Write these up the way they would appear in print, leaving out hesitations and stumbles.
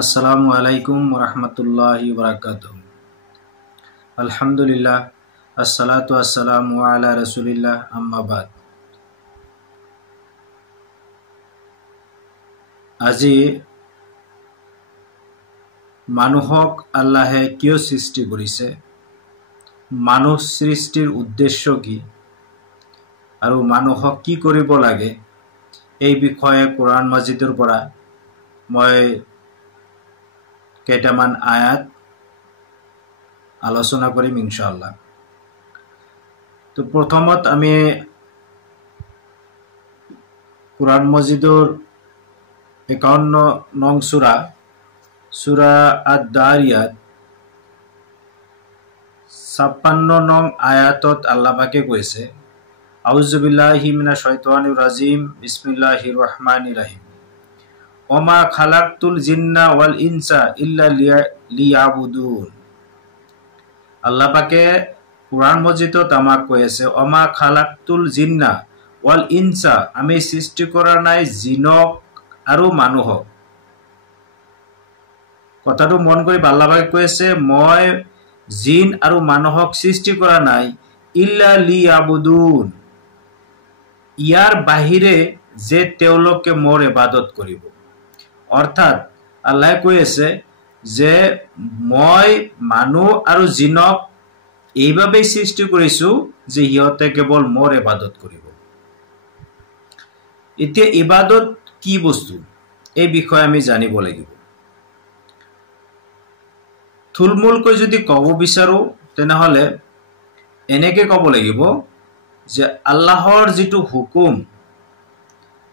আসসালামু আলাইকুম ওৰহমতুল্লাহি ওয়াবাৰাকাতুহু। আলহামদুলিল্লাহ, আসসালাতু আসসালামু আলা ৰাসূলিল্লাহ, আম্মা বাদ। আজি মানুহক আল্লাহে কিয় সৃষ্টি কৰিছে, মানুহ সৃষ্টিৰ উদ্দেশ্য কি আৰু মানুহক কি কৰিব লাগে, এই বিষয়ে কোৰআন মাজিদৰ পৰা মই কেইটামান আয়াত আলোচনা কৰিম ইনশাআল্লাহ। তো প্ৰথমত আমি কোরআন মজিদুর 51 নং সূরা আদ-দারিয়াত 56 নং আয়াতত আল্লাহ পাকে কৈছে, আউযু বিল্লাহি মিনাশ শাইতানির রাজিম, বিসমিল্লাহির রহমানির রহিম, ওমা খালাকতুল জিন্না ওয়াল ইনসা ইল্লা লিয়াবুদুন। আল্লাহ পাকে কোরআন মজিদত আমাক কৈ আছে, ওমা খালাকতুল জিন্না ওয়াল ইনসা, আমি সৃষ্টি কৰা নাই জিনক আৰু মানুহক। কথাটো মন কৰি আল্লাহ পাকে কৈ আছে, মই জিন আৰু মানুহক সৃষ্টি কৰা নাই ইল্লা লিয়াবুদুন, ইয়াৰ বাহিৰে যে তেওঁলোকে মোৰ ইবাদত কৰিব। অৰ্থাৎ আল্লাহ কৈ আছে যে মই মানুহ আৰু জিনক এইভাবে সৃষ্টি কৰিছো যে সিহঁতে কেৱল মোৰ ইবাদত কৰিব। এতিয়া ইবাদত কি বস্তু, এই বিষয়ে আমি জানিব লাগিব। থুলমূলকৈ যদি ক'ব বিচাৰো তেনেহলে এনেকে ক'ব লাগিব যে আল্লাহৰ যিটো হুকুম,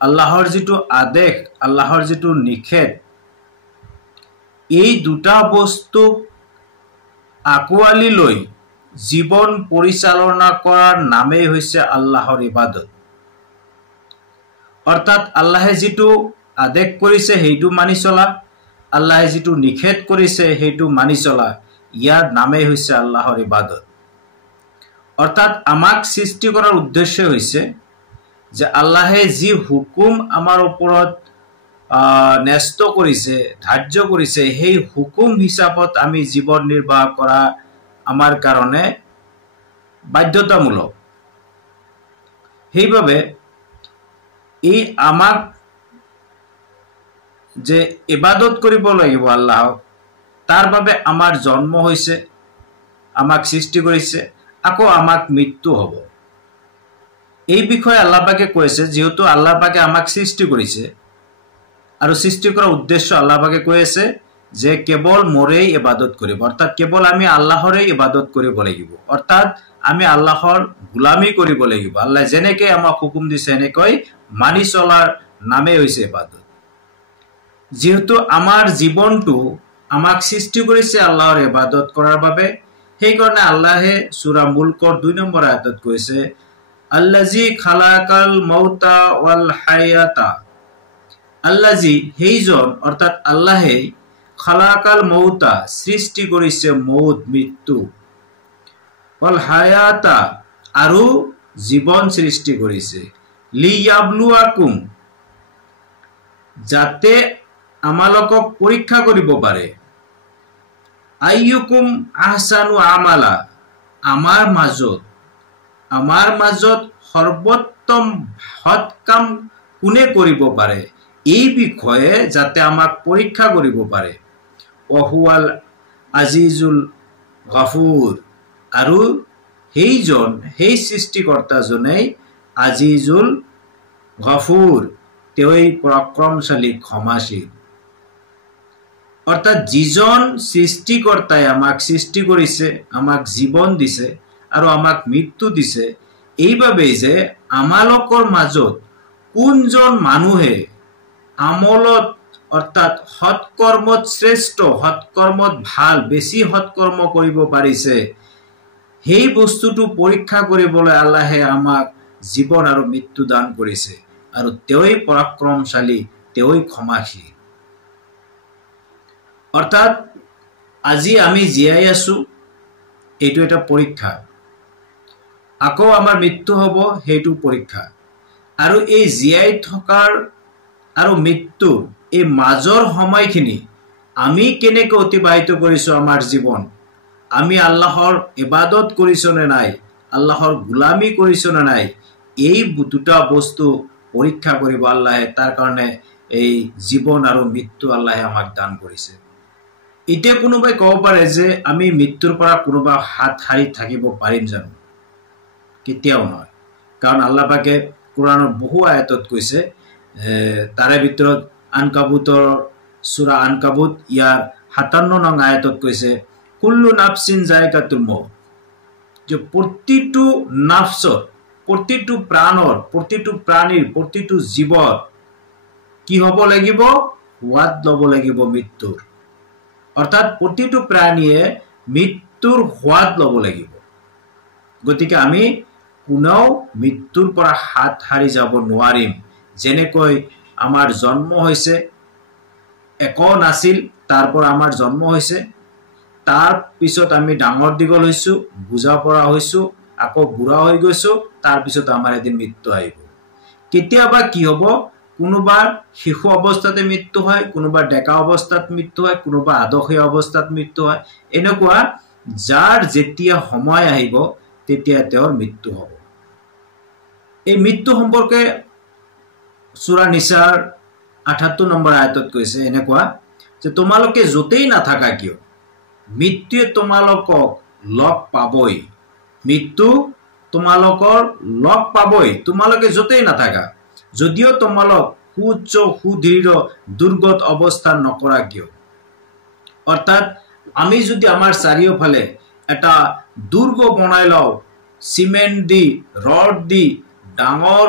আল্লাহৰ যিটো আদেশ, আল্লাহৰ যিটো নিষেধ, এই দুটা বস্তু আঁকোৱালি লৈ জীৱন পৰিচালনা কৰাৰ নামেই হৈছে আল্লাহৰ ইবাদত। অৰ্থাৎ আল্লাহে যিটো আদেশ কৰিছে সেইটো মানি চলা, আল্লাহে যিটো নিষেধ কৰিছে সেইটো মানি চলা, ইয়াৰ নামেই হৈছে আল্লাহৰ ইবাদত। অৰ্থাৎ আমাক সৃষ্টি কৰাৰ উদ্দেশ্য হৈছে যে আল্লাহে যি হুকুম আমাৰ ওপৰত ন্যস্ত কৰিছে, ধাৰ্য কৰিছে, সেই হুকুম হিচাপত আমি জীৱন নিৰ্বাহ কৰা আমাৰ কাৰণে বাধ্যতামূলক। সেইবাবে এই আমাক যে ইবাদত কৰিব লাগিব আল্লাহক, তাৰ বাবে আমাৰ জন্ম হৈছে, আমাক সৃষ্টি কৰিছে, আকৌ আমাক মৃত্যু হ'ব। এই বিষয়ে আল্লাহ পাকে কৈছে, যেহেতু আল্লাহ পাকে আমাক সৃষ্টি কৰিছে আৰু সৃষ্টি কৰাৰ উদ্দেশ্য আল্লাহ পাকে কৈ আছে যে কেৱল মোৰেই ইবাদত কৰিব, অৰ্থাৎ কেৱল আমি আল্লাহৰে ইবাদত কৰিব লাগিব, অৰ্থাৎ আমি আল্লাহৰ গোলামী কৰিব লাগিব। আল্লাহ যেনেকৈ আমাক হুকুম দিছে এনেকৈ মানি চলাৰ নামেই হৈছে ইবাদত। যেহেতু আমাৰ জীৱনটো আমাক সৃষ্টি কৰিছে আল্লাহৰ ইবাদত কৰাৰ বাবে, সেইকাৰণে আল্লাহে সূৰা মুলকৰ 2 নম্বৰ আয়াতত কৈছে, আল্লাজি খালাকাল মাউতা ওয়াল হায়াতা, আল্লাজি সেইজন, অৰ্থাৎ আল্লাহে খালাকাল মৌতা সৃষ্টি কৰিছে মৌত, মৃত্যু, ওয়াল হায়াতা আৰু জীৱন সৃষ্টি কৰিছে, লিয়াবলুৱাকুম, যাতে আমালোকক পৰীক্ষা কৰিব পাৰে, আইয়ুকুম আহসানু আমালা, আমাৰ মাজত সৰ্বোত্তম সৎ কাম কোনে কৰিব পাৰে, এই বিষয়ে যাতে আমাক পৰীক্ষা কৰিব পাৰে। ওহুৱাল আজিজুল গফুৰ, আৰু সেইজন, সেই সৃষ্টিকৰ্তাজনেই আজিজুল গফুৰ, তেওঁই পৰাক্ৰমশালী, ক্ষমাশীল। অৰ্থাৎ যিজন সৃষ্টিকৰ্তাই আমাক সৃষ্টি কৰিছে, আমাক জীৱন দিছে আৰু আমাক মৃত্যু দিছে, এইবাবেই যে আমালোকৰ মাজত কোনজন মানুহে আমলত, অৰ্থাৎ সৎকৰ্মত শ্ৰেষ্ঠ, সৎকৰ্মত ভাল, বেছি সৎকৰ্ম কৰিব পাৰিছে, সেই বস্তুটো পৰীক্ষা কৰিবলৈ আল্লাহে আমাক জীৱন আৰু মৃত্যু দান কৰিছে, আৰু তেওঁই পৰাক্ৰমশালী, তেওঁই ক্ষমাশীল। অৰ্থাৎ আজি আমি জীয়াই আছো, এইটো এটা পৰীক্ষা, আকৌ আমাৰ মৃত্যু হ'ব, সেইটো পৰীক্ষা। আৰু এই জীয়াই থকাৰ আৰু মৃত্যুৰ এই মাজৰ সময়খিনি আমি কেনেকৈ অতিবাহিত কৰিছো আমাৰ জীৱন, আমি আল্লাহৰ ইবাদত কৰিছো নে নাই, আল্লাহৰ গোলামি কৰিছো নে নাই, এই দুটা বস্তু পৰীক্ষা কৰিব আল্লাহে। তাৰ কাৰণে এই জীৱন আৰু মৃত্যু আল্লাহে আমাক দান কৰিছে। এতিয়া কোনোবাই ক'ব পাৰে যে আমি মৃত্যুৰ পৰা কোনোবা হাত সাৰি থাকিব পাৰিম জানো? কেতিয়াও নহয়। কাৰণ আল্লাহ পাকে কোৰানৰ বহু আয়াতত কৈছে, তাৰে ভিতৰত আনকাবুতৰ সূৰা আনকাবুত ইয়াৰ 57 নং আয়াতত কৈছে, কুল্লু নাফসিন যায়কাতুল মউত, যে প্ৰতিটো নাফসৰ, প্ৰতিটো প্ৰাণৰ, প্ৰতিটো প্ৰাণীৰ, প্ৰতিটো জীৱৰ কি হ'ব লাগিব? সোৱাদ ল'ব লাগিব মৃত্যুৰ। অৰ্থাৎ প্ৰতিটো প্ৰাণীয়ে মৃত্যুৰ সোৱাদ ল'ব লাগিব। গতিকে আমি কোনেও মৃত্যুৰ পৰা হাত সাৰি যাব নোৱাৰিম। যেনেকৈ আমাৰ জন্ম হৈছে, একো নাছিল, তাৰ পৰা আমাৰ জন্ম হৈছে, তাৰ পিছত আমি ডাঙৰ দীঘল হৈছো, বুজা পৰা হৈছো, আকৌ বুঢ়া হৈ গৈছো, তাৰ পিছত আমাৰ এদিন মৃত্যু আহিব। কেতিয়াবা কি হ'ব? কোনোবা শিশু অৱস্থাতে মৃত্যু হয়, কোনোবা ডেকা অৱস্থাত মৃত্যু হয়, কোনোবা আদহীয়া অৱস্থাত মৃত্যু হয়। এনেকুৱা যাৰ যেতিয়া সময় আহিব তেতিয়া তেওঁৰ মৃত্যু হ'ব। এই মৃত্যু সম্পৰ্কে সূৰা নিসাৰ ৭৮ নম্বৰ আয়াতত কৈছে এনেকুৱা, যে তোমালোকে য'তেই নাথাকা কিয় মৃত্যুৱে তোমালোকক লগ পাবই। মৃত্যু তোমালোকৰ লগ পাবই, তোমালোকে য'তেই নাথাকা, যদিও তোমালোক সুউচ্চ সুদৃঢ় দুৰ্গত অৱস্থা নকৰা কিয়। অৰ্থাৎ আমি যদি আমাৰ চাৰিওফালে এটা দুৰ্গ বনাই লওঁ, চিমেণ্ট দি, ৰড দি, ডাঙৰ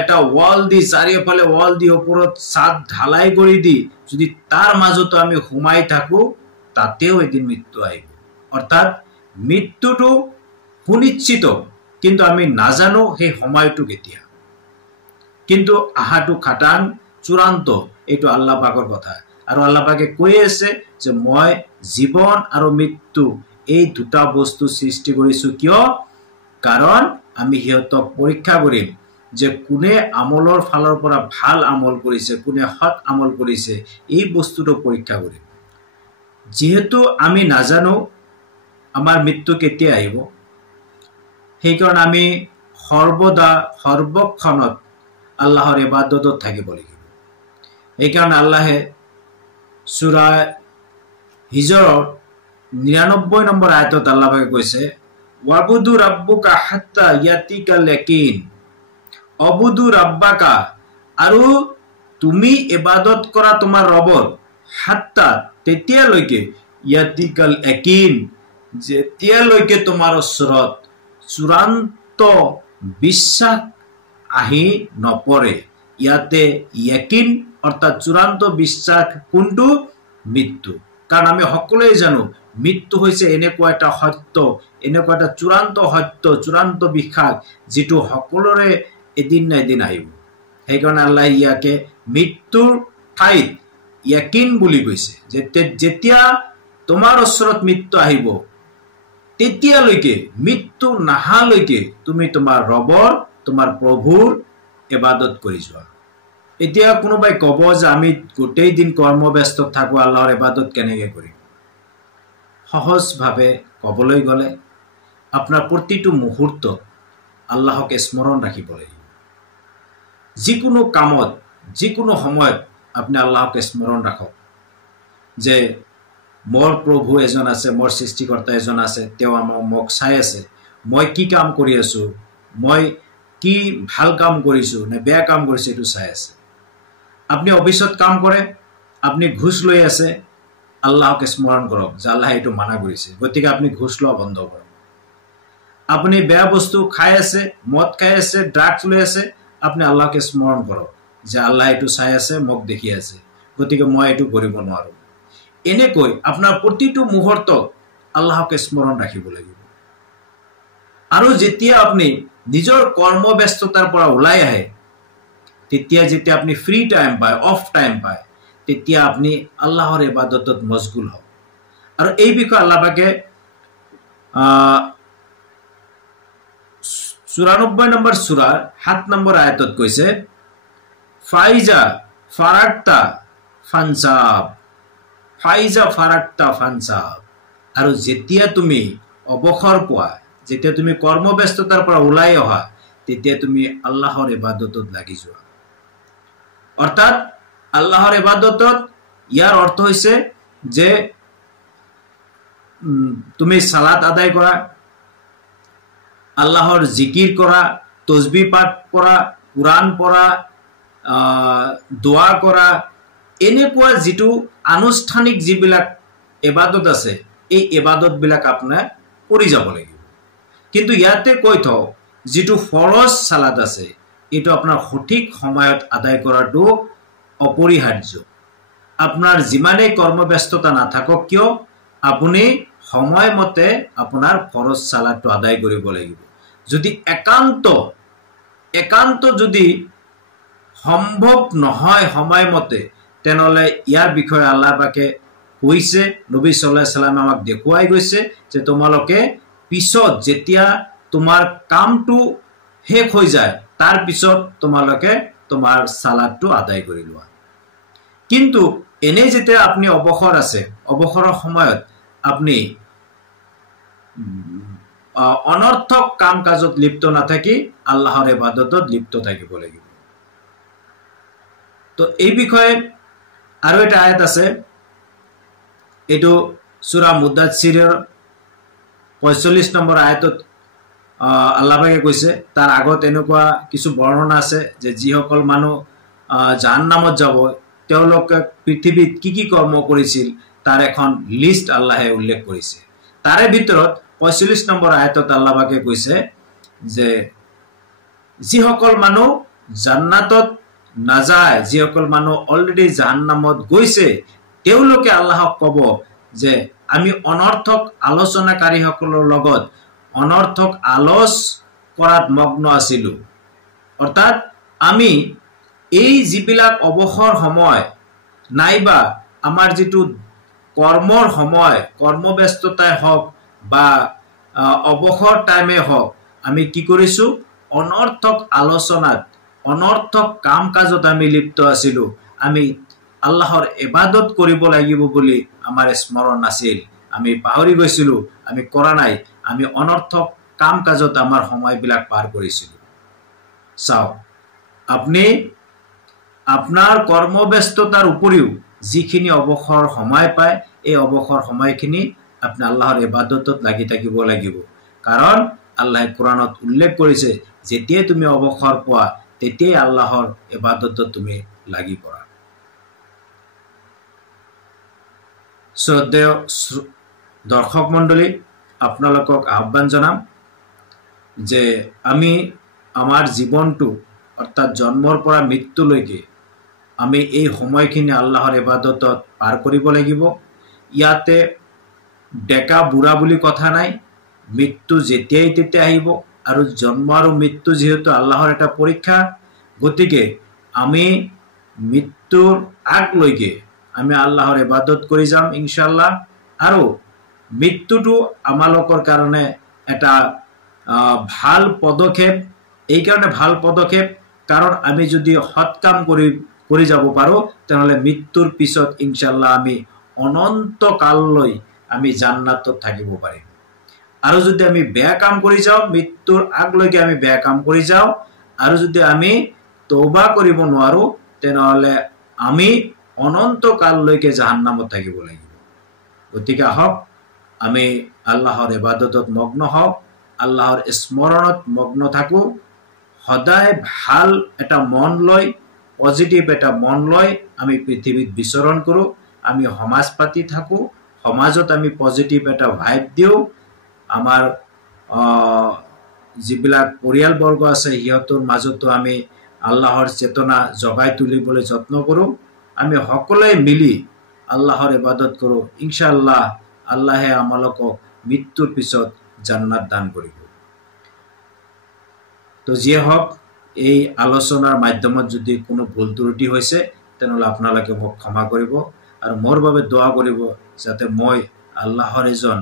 এটা ৱাল দি, চাৰিওফালে ৱাল দি, ওপৰত ছাদ ঢালাই কৰি দি যদি তাৰ মাজতো আমি সোমাই থাকো, তাতেও এদিন মৃত্যু আহিব। অৰ্থাৎ মৃত্যুটো সুনিশ্চিত, কিন্তু আমি নাজানো সেই সময়টো কেতিয়া। কিন্তু আহাটো খাটাং চূড়ান্ত, এইটো আল্লাহ পাকৰ কথা। আৰু আল্লাহ পাকে কৈ আছে যে মই জীৱন আৰু মৃত্যু এই দুটা বস্তু সৃষ্টি কৰিছো। কিয়? কাৰণ আমি সিহঁতক পৰীক্ষা কৰিম যে কোনে আমলৰ ফালৰ পৰা ভাল আমল কৰিছে, কোনে সৎ আমল কৰিছে, এই বস্তুটো পৰীক্ষা কৰিম। যিহেতু আমি নাজানো আমাৰ মৃত্যু কেতিয়া আহিব, সেইকাৰণে আমি সৰ্বদা সৰ্বক্ষণত আল্লাহৰ ইবাদতত থাকিব লাগিব। সেইকাৰণে আল্লাহে সূৰা হিজৰৰ ৯৯ নম্বৰ আয়াতত আল্লাহ পাকে কৈছে, ৱাবুদু ৰাব্বুকা হাত্তা ইয়াতিকাল ইয়াকিন, অবুদু ৰাব্বাকা, আৰু তুমি ইবাদত কৰা তোমাৰ ৰবৰ, হাত্তা তেতিয়ালৈকে, ইয়াতিকাল ইয়াকিন যেতিয়ালৈকে তোমাৰ ওচৰত চূড়ান্ত বিশ্বাস আহি নপৰে। ইয়াতে ইয়াকিন অৰ্থাৎ চূড়ান্ত বিশ্বাস কোনটো? মৃত্যু। কাৰণ আমি সকলোৱে জানো মৃত্যু হৈছে এনেকুৱা এটা সত্য, এনেকুৱা এটা চূড়ান্ত সত্য, চূড়ান্ত বিশ্বাস, যিটো সকলোৰে এদিন না এদিন আহিব। সেইকাৰণে আল্লাহ ইয়াকে মৃত্যুৰ ঠাইত ইয়াকিন বুলি কৈছে, যেতিয়া তোমাৰ ওচৰত মৃত্যু আহিব, তেতিয়ালৈকে, মৃত্যু নাহালৈকে তুমি তোমাৰ ৰবৰ, তোমাৰ প্ৰভুৰ ইবাদত কৰি যোৱা। এতিয়া কোনোবাই ক'ব যে আমি গোটেই দিন কৰ্মব্যস্ত থাকো, আল্লাহৰ ইবাদত কেনেকৈ কৰিম? সহজভাৱে ক'বলৈ গ'লে আপোনাৰ প্ৰতিটো মুহূৰ্তত আল্লাহক স্মৰণ ৰাখিব লাগিব। যিকোনো কামত, যিকোনো সময়ত আপুনি আল্লাহক স্মৰণ ৰাখক যে মোৰ প্ৰভু এজন আছে, মোৰ সৃষ্টিকৰ্তা এজন আছে, তেওঁ মোক চাই আছে, মই কি কাম কৰি আছো, মই কি ভাল কাম কৰিছো নে বেয়া কাম কৰিছো, এইটো চাই আছে। আপুনি অফিচত কাম কৰে, আপুনি ঘুষ লৈ আছে, আল্লাহক স্মৰণ কৰক যে আল্লাহ এইটো মানা কৰিছে, গতিকে আপুনি ঘুষ লোৱা বন্ধ কৰক। আপুনি বেয়া বস্তু খাই আছে, মদ খাই আছে, ড্ৰাগছ লৈ আছে, আপুনি আল্লাহকে স্মৰণ কৰক যে আল্লাহ এইটো চাই আছে, মোক দেখি আছে, গতিকে মই এইটো কৰিব নোৱাৰো। এনেকৈ আপোনাৰ প্ৰতিটো মুহূৰ্তত আল্লাহকে স্মৰণ ৰাখিব লাগিব। আৰু যেতিয়া আপুনি নিজৰ কৰ্মব্যস্ততাৰ পৰা ওলাই আহে, তেতিয়া যেতিয়া আপুনি ফ্ৰী টাইম পায়, অফ টাইম পায়, তেতিয়া আপুনি আল্লাহৰ ইবাদতত মশগুল হওক। আৰু এই বিষয়ে আল্লাহ পাকে ৯৪ নম্বৰ সূৰাৰ ৭ নম্বৰ আয়াতত কৈছে, ফাইজা ফাৰাগতা ফানসাব, ফাইজা ফাৰাক্তা ফানসাব, আৰু যেতিয়া তুমি অৱসৰ পোৱা, যেতিয়া তুমি কৰ্মব্যস্ততাৰ পৰা ওলাই অহা, তেতিয়া তুমি আল্লাহৰ ইবাদতত লাগি যোৱা। অৰ্থাৎ আল্লাহৰ ইবাদতত ইয়াৰ অৰ্থ হৈছে যে তুমি সালাত আদায় কৰা, আল্লাহৰ জিকিৰ কৰা, তসবিহ পাঠ কৰা, কুৰাণ পঢ়া, দোৱা কৰা, এনেকুৱা যিটো আনুষ্ঠানিক যিবিলাক ইবাদত আছে, এই ইবাদত বিলাক আপোনাৰ কৰি যাব লাগিব। কিন্তু ইয়াতে কৈ থওঁ, যিটো ফৰজ সালাত আছে, এইটো আপোনাৰ সঠিক সময়ত আদায় কৰাটো অপৰিহাৰ্য। আপোনাৰ যিমানেই কৰ্মব্যস্ততা নাথাকক কিয়, আপুনি সময়মতে আপোনাৰ ফৰজ সালাতটো আদায় কৰিব লাগিব। যদি একান্ত যদি সম্ভৱ নহয় সময়মতে, তেনেহ'লে ইয়াৰ বিষয়ে আল্লাহ পাকে কৈছে, নবী সাল্লাল্লাহু আলাইহি সাল্লামে আমাক দেখুৱাই গৈছে যে তোমালোকে পিছত যেতিয়া তোমাৰ কামটো শেষ হৈ যায়, তাৰ পিছত তোমালোকে তোমাৰ সালাতটো আদায় কৰি লোৱা। কিন্তু এনেই যেতিয়া আপুনি অৱসৰ আছে, অৱসৰৰ সময়ত আপনি অনৰ্থক কাম কাজত লিপ্ত নাথাকি আল্লাহৰ ইবাদতত লিপ্ত থাকিব লাগিব। তো এই বিষয়ে আৰু এটা আয়াত আছে, এইটো সূৰা মুদাচ্ছিৰৰ 45 নম্বৰ আয়াতত আল্লাহ পাকে কৈছে। তাৰ আগত এনেকুৱা কিছু বৰ্ণনা আছে যে যিসকল মানুহ জাহান্নামত যাব, তেওঁলোকে পৃথিৱীত কি কি কৰ্ম কৰিছিল তাৰ এখন লিষ্ট আল্লাহে উল্লেখ কৰিছে। তাৰে ভিতৰত 45 নম্বৰ আয়াতত আল্লাহ পাকে কৈছে যে যিসকল মানুহ জান্নাতত নাযায়, যিসকল মানুহ অলৰেডি জাহান্নামত গৈছে, তেওঁলোকে আল্লাহক ক'ব যে আমি অনৰ্থক আলোচনাকাৰীসকলৰ লগত অনৰ্থক আলোচ কৰাত মগ্ন আছিলো। অৰ্থাৎ আমি এই যিবিলাক অৱসৰ সময় নাইবা আমাৰ যিটো কৰ্মৰ সময়, কৰ্মব্যস্ততাই হওক বা অৱসৰ টাইমে হওক, আমি কি কৰিছো, অনৰ্থক আলোচনাত, অনৰ্থক কাম কাজত আমি লিপ্ত আছিলো। আমি আল্লাহৰ ইবাদত কৰিব লাগিব বুলি আমাৰ স্মৰণ নাছিল, আমি পাহৰি গৈছিলো, আমি কৰা নাই, আমি অনৰ্থক কাম কাজত আমাৰ সময়বিলাক পাৰ কৰিছিলো। চাওক, আপনি আপনার কর্মব্যস্ততার উপরিও যিখিনি অবসর সময় পায়, এই অবসর সময়খিনি আপনি আল্লাহর ইবাদতত লাগি থাকিব লাগিব। কারণ আল্লাহ কোরআনত উল্লেখ করেছে, যেতিয়াই তুমি অবসর পোৱা তেতিয়াই আল্লাহৰ ইবাদতত তুমি লাগি পড়া। শ্ৰদ্ধেয় দৰ্শক মণ্ডলী, আপোনালোকক আহ্বান জনাম যে আমি আমাৰ জীৱনটো অৰ্থাৎ জন্মৰ পৰা মৃত্যুলৈকে আমি এই সময়খিনি আল্লাহৰ ইবাদতত পাৰ কৰিব লাগিব। ইয়াতে ডেকা বুঢ়া বুলি কথা নাই, মৃত্যু যেতিয়াই তেতিয়া আহিব, আৰু জন্ম আৰু মৃত্যু যেহেতু আল্লাহৰ এটা পৰীক্ষা, গতিকে আমি মৃত্যুৰ আগলৈকে আমি আল্লাহৰ ইবাদত কৰি যাম ইনশাআল্লাহ। আৰু মৃত্যুটো আমালোকৰ কাৰণে এটা ভাল পদক্ষেপ। এই কাৰণে ভাল পদক্ষেপ কাৰণ আমি যদি সৎ কাম কৰি যাব পাৰো, তেনেহলে মৃত্যুৰ পিছত ইনশাআল্লাহ আমি অনন্ত কাললৈ আমি জান্নাতত থাকিব পাৰিম। আৰু যদি আমি বেয়া কাম কৰি যাওঁ, মৃত্যুৰ আগলৈকে আমি বেয়া কাম কৰি যাওঁ, আৰু যদি আমি তওবা কৰিব নোৱাৰো, তেনেহলে আমি অনন্ত কাললৈকে জাহান্নামত থাকিব লাগিব। গতিকে আহক আমি আল্লাহৰ ইবাদতত মগ্ন হওঁ, আল্লাহৰ স্মৰণত মগ্ন থাকো, সদায় ভাল এটা মন লৈ, পজিটিভ এটা মন লৈ আমি পৃথিৱীত বিচৰণ কৰো, আমি সমাজ পাতি থাকো, সমাজত আমি পজিটিভ এটা ভাইব দিওঁ, আমাৰ যিবিলাক পৰিয়ালবৰ্গ আছে সিহঁতৰ মাজতো আমি আল্লাহৰ চেতনা জগাই তুলিবলৈ যত্ন কৰো। আমি সকলোৱে মিলি আল্লাহৰ ইবাদত কৰো, ইনশাআল্লাহ আল্লাহে আমালোকক মৃত্যুৰ পিছত জান্নাত দান কৰিব। তো যিয়ে হওক, এই আলোচনাৰ মাধ্যমত যদি কোনো ভুল ত্ৰুটি হৈছে তেনেহ'লে আপোনালোকে মোক ক্ষমা কৰিব আৰু মোৰ বাবে দোৱা কৰিব, যাতে মই আল্লাহৰ এজন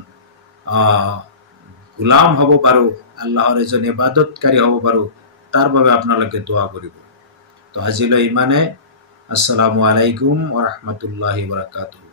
গোলাম হ'ব পাৰো, আল্লাহৰ এজন ইবাদতকাৰী হ'ব পাৰো, তাৰ বাবে আপোনালোকে দোৱা কৰিব। তো আজিলৈ ইমানে। আসসালামু আলাইকুম ওয়া ৰাহমাতুল্লাহি ওয়া বাৰাকাতুহু।